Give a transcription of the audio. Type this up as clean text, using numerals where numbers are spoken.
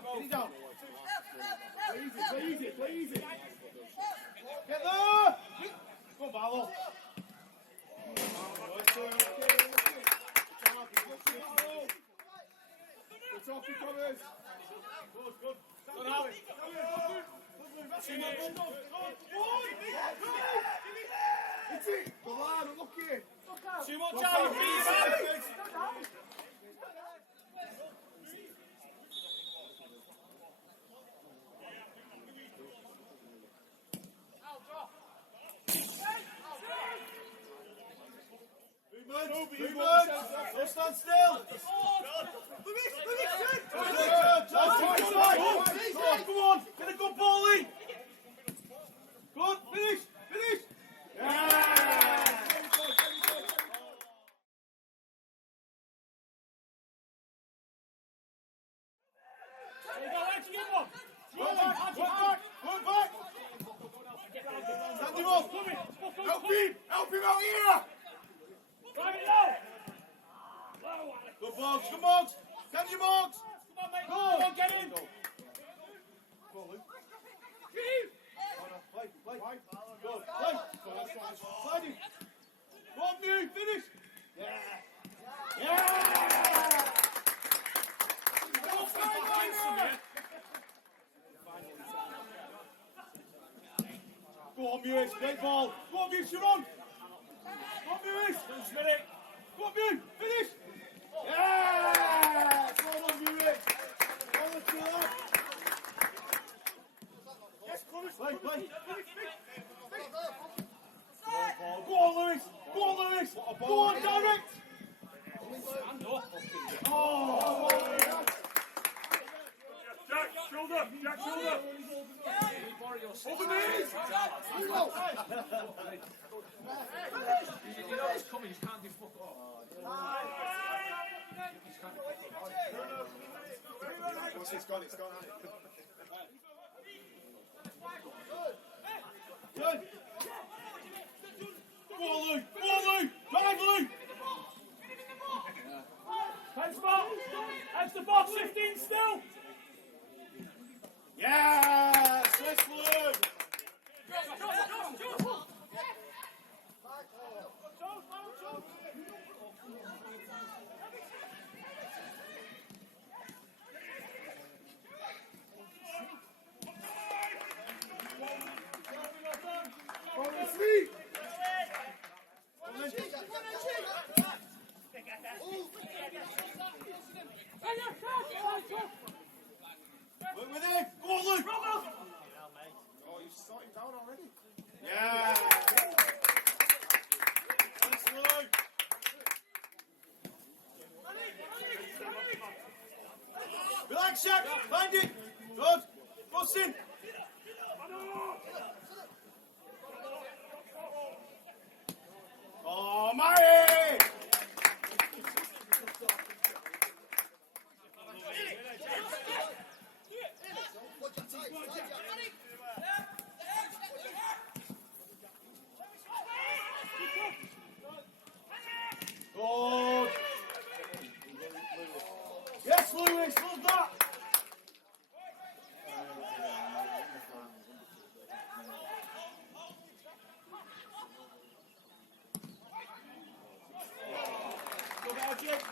Get it down. Play easy. Get there. Go on, Barlow. It's off the covers. Good. Go now. It's it. Go on, unlucky. Too much out of feet. Movement. Don't stand still. Come on. Get a good ball in. Good. Finish. Yeah. Go back. Stand him up. Help him out here. Good Bogs, Stand your Bogs. Come on, get him. Go on, Luke. Play. Good. Play. Slide him. Go on, Mew. Finish. Yeah. Go on, Mewis. Great ball. Go on, Mewis. You're on. Go on, Mewis. Go on, Mew. Finish. Yeah! Go on, Mewis. Yes, play. Go on, Lewis. Go on, direct. Oh! Jack, shoulder. Over knees. You know it's coming, you can't do fuck all. It's gone, hasn't it? Good. Go on, Luke. Drive, Luke. Pen spot. Edge the box, 15 still. Yeah! Swiss Luke. Look with him. Go on, Luke. Oh, you've started down already. Yeah. Thanks, Luke. Relax, Jack. Find it. Good. Bustin. Oh, Murray! Good. Yes, Lewis, love that. Go back, Jake.